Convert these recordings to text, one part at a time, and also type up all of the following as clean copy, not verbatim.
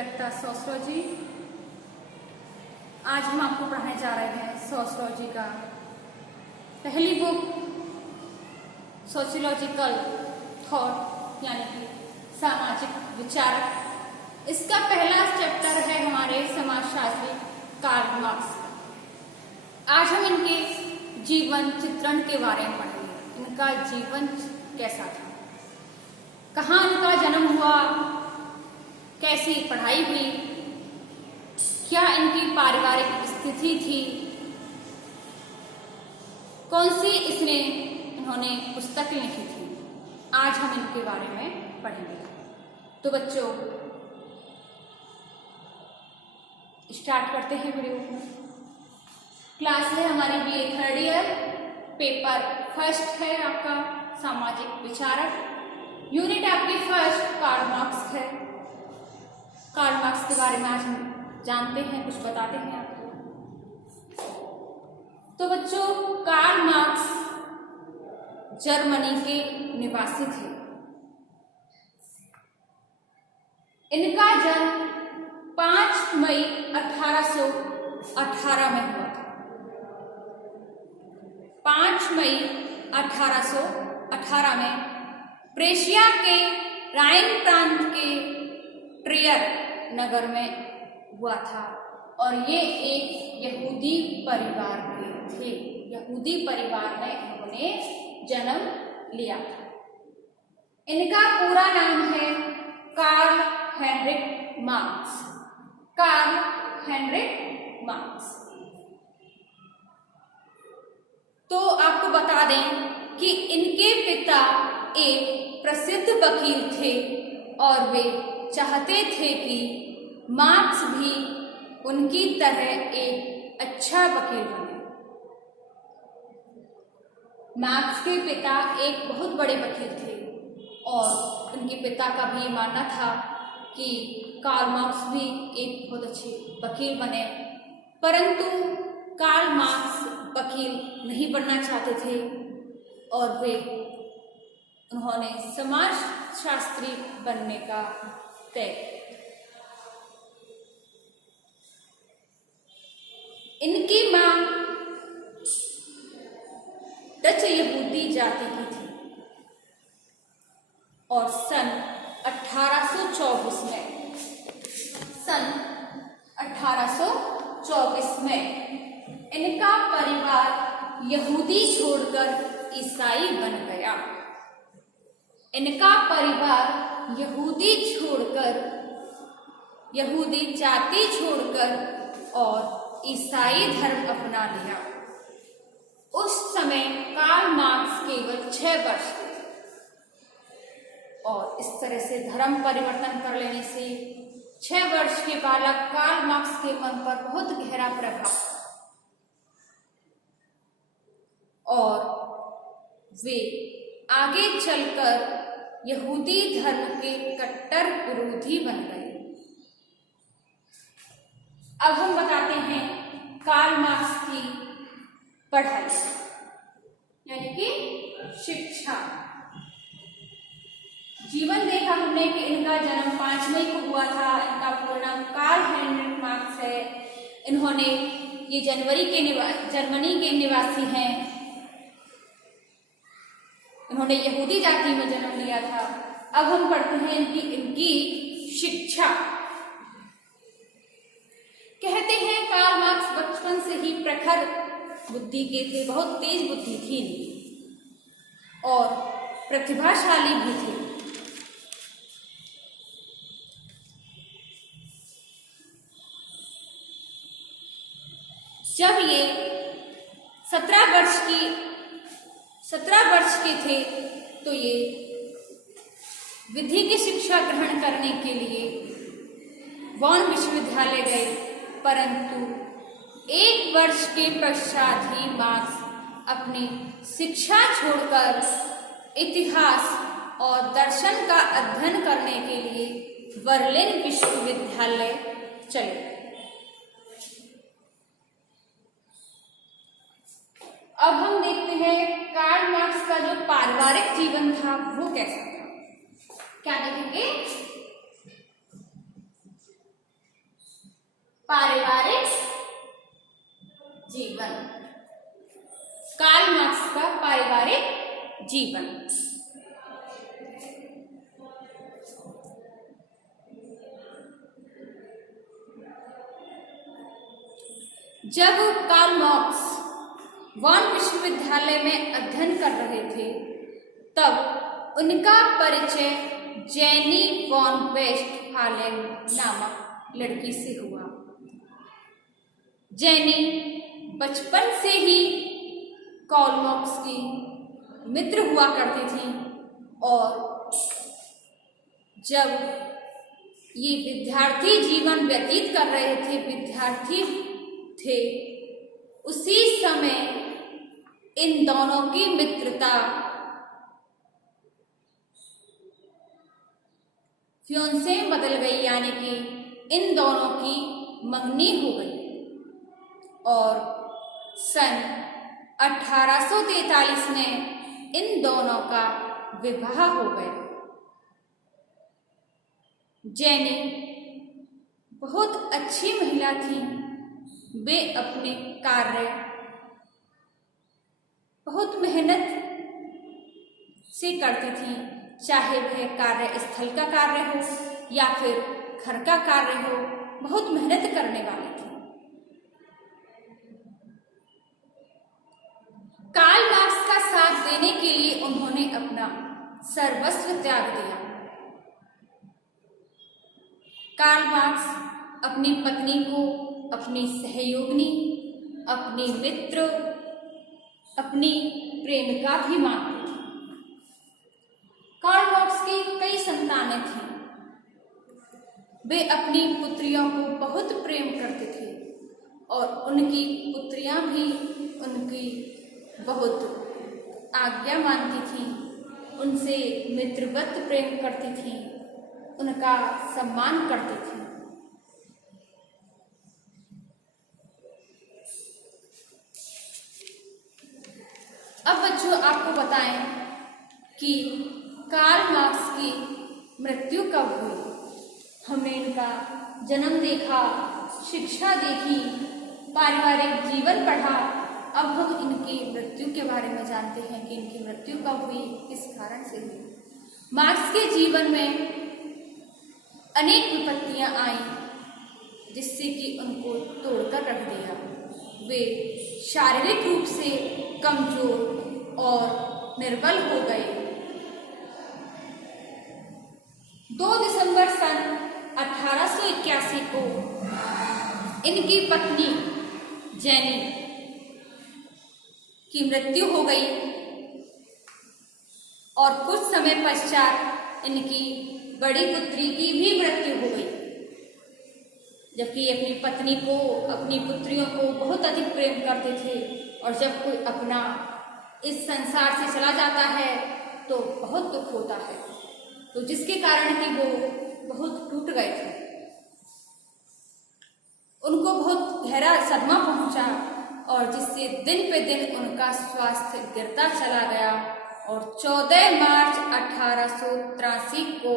व्यक्ता sociology. आज हम आपको पढ़ाने जा रहे हैं सोशियोलॉजी का पहली बुक सोशियोलॉजिकल थॉट यानी कि सामाजिक विचार। इसका पहला चैप्टर है हमारे समाजशास्त्री कार्ल मार्क्स का। आज हम इनके जीवन चित्रण के बारे में पढ़ेंगे। इनका जीवन कैसा था, कहाँ इनका जन्म हुआ, कैसी पढ़ाई हुई, क्या इनकी पारिवारिक स्थिति थी, कौन सी इन्होंने पुस्तक लिखी थी। आज हम इनके बारे में पढ़ेंगे। तो बच्चों स्टार्ट करते हैं वीडियो को। क्लास है हमारी BA third year, paper first है आपका सामाजिक विचारक। यूनिट आपकी फर्स्ट कार्ल मार्क्स है। कार्ल मार्क्स के बारे में आज हम जानते हैं, कुछ बताते हैं आपको। तो बच्चों कार्ल मार्क्स जर्मनी के निवासी थे। इनका जन्म 5 मई 1818 में हुआ था। 5 मई 1818 में प्रेशिया के राइन प्रांत के ट्रियर नगर में हुआ था और ये एक यहूदी परिवार के थे। यहूदी परिवार में इन्होंने जन्म लिया था। इनका पूरा नाम है Karl Heinrich Marx. Karl Heinrich Marx. तो आपको बता दें कि इनके पिता एक प्रसिद्ध वकील थे और वे चाहते थे कि मार्क्स भी उनकी तरह एक अच्छा वकील बने। मार्क्स के पिता एक बहुत बड़े वकील थे और उनके पिता का भी ये मानना था कि कार्ल मार्क्स भी एक बहुत अच्छे वकील बने, परंतु कार्ल मार्क्स वकील नहीं बनना चाहते थे और उन्होंने समाजशास्त्री बनने का तय किया। इनकी मां डच यहूदी जाति की थी और सन 1824 में इनका परिवार यहूदी छोड़कर ईसाई बन गया। इनका परिवार यहूदी जाति छोड़कर और ईसाई धर्म अपना लिया। उस समय कार्ल मार्क्स केवल 6 वर्ष के थे और इस तरह से धर्म परिवर्तन कर लेने से 6 वर्ष के बालक कार्ल मार्क्स के मन पर बहुत गहरा प्रभाव और वे आगे चलकर यहूदी धर्म के कट्टर विरोधी बन गए। अब हम बताते हैं कार्ल मार्क्स की पढ़ाई यानी कि शिक्षा। जीवन देखा हमने कि इनका जन्म 5 मई को हुआ था। इनका पूरा नाम कार्ल हेनरिक मार्क्स है। इन्होंने ये जर्मनी के निवासी हैं। इन्होंने यहूदी जाति में जन्म लिया था। अब हम पढ़ते हैं इनकी शिक्षा। कहते हैं कार्ल मार्क्स बचपन से ही प्रखर बुद्धि के थे, बहुत तेज बुद्धि थी इनकी और प्रतिभाशाली भी थे। जब ये 17 वर्ष के थे तो ये विधि की शिक्षा ग्रहण करने के लिए बॉन विश्वविद्यालय गए, परंतु 1 वर्ष के पश्चात ही मार्क्स अपनी शिक्षा छोड़कर इतिहास और दर्शन का अध्ययन करने के लिए बर्लिन विश्वविद्यालय चले। अब हम देखते हैं कार्ल मार्क्स का जो पारिवारिक जीवन था वो कैसा था। क्या देखेंगे? पारिवारिक जीवन। कार्ल मार्क्स का पारिवारिक जीवन। जब कार्ल मार्क्स बॉन विश्वविद्यालय में अध्ययन कर रहे थे तब उनका परिचय जेनी वॉन वेस्टफालेन नामक लड़की से हुआ। जेनी बचपन से ही कार्ल मार्क्स की मित्र हुआ करती थी और जब ये विद्यार्थी जीवन व्यतीत कर रहे थे उसी समय इन दोनों की मित्रता फियोंसे में बदल गई, यानी कि इन दोनों की मंगनी हो गई और सन 1843 में इन दोनों का विवाह हो गया। जेनी बहुत अच्छी महिला थी। वे अपने कार्य बहुत मेहनत से करती थी, चाहे वह कार्य स्थल का कार्य हो या फिर घर का कार्य हो, बहुत मेहनत करने वाली थी। कार्ल मार्क्स का साथ देने के लिए उन्होंने अपना सर्वस्व त्याग दिया। कार्ल मार्क्स अपनी पत्नी को अपनी सहयोगिनी, अपनी मित्र, अपनी प्रेमिका भी मानते थे। कार्ल मार्क्स की कई संतानें थीं। वे अपनी पुत्रियों को बहुत प्रेम करते थे और उनकी पुत्रियां भी उनकी बहुत आज्ञा मानती थीं, उनसे मित्रवत प्रेम करती थीं, उनका सम्मान करती थीं। अब बच्चों आपको बताएं कि कार्ल मार्क्स की मृत्यु कब हुई। हमने इनका जन्म देखा, शिक्षा देखी, पारिवारिक जीवन पढ़ा। अब हम इनकी मृत्यु के बारे में जानते हैं कि इनकी मृत्यु कब हुई, किस कारण से हुई। मार्क्स के जीवन में अनेक विपत्तियां आईं जिससे कि उनको तोड़कर रख दिया। वे शारीरिक रूप से कमजोर और निर्बल हो गए। 2 दिसंबर सन 1881 को इनकी पत्नी जेनी की मृत्यु हो गई और कुछ समय पश्चात इनकी बड़ी पुत्री की भी मृत्यु हो गई। जबकि अपनी पत्नी को, अपनी पुत्रियों को बहुत अधिक प्रेम करते थे और जब कोई अपना इस संसार से चला जाता है तो बहुत दुख होता है, तो जिसके कारण कि वो बहुत टूट गए थे। उनको बहुत गहरा सदमा पहुंचा और जिससे दिन पे दिन उनका स्वास्थ्य गिरता चला गया और 14 मार्च 1883 को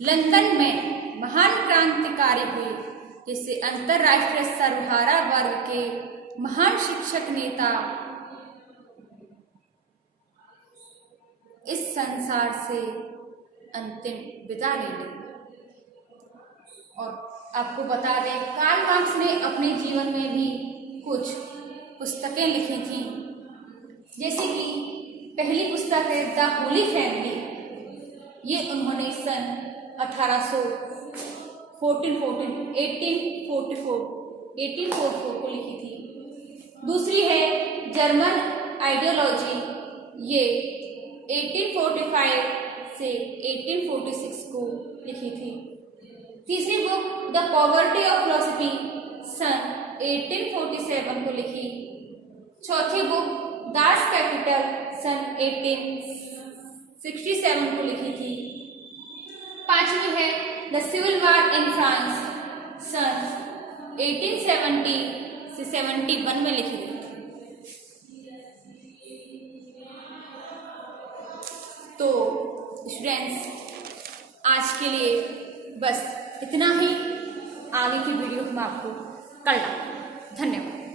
लंदन में महान क्रांतिकारी हुए, जिसे अंतर्राष्ट्रीय सर्वहारा वर्ग के महान शिक्षक नेता इस संसार से अंतिम विदा ले ली। और आपको बता दें, कार्ल मार्क्स ने अपने जीवन में भी कुछ पुस्तकें लिखी थी, जैसे कि पहली पुस्तक है द होली फैमिली। ये उन्होंने सन 1844 को लिखी थी। दूसरी है जर्मन आइडियोलॉजी, ये 1845 से 1846 को लिखी थी। तीसरी book the poverty of philosophy सन 1847 को लिखी। चौथी बुक दास कैपिटल सन 1867 को लिखी थी। पांचवी है the civil war in France सन 1870 से 71 में लिखी गई। तो स्टूडेंट्स, आज के लिए बस इतना ही। आगे की वीडियो हम आपको कल लाएंगे। धन्यवाद।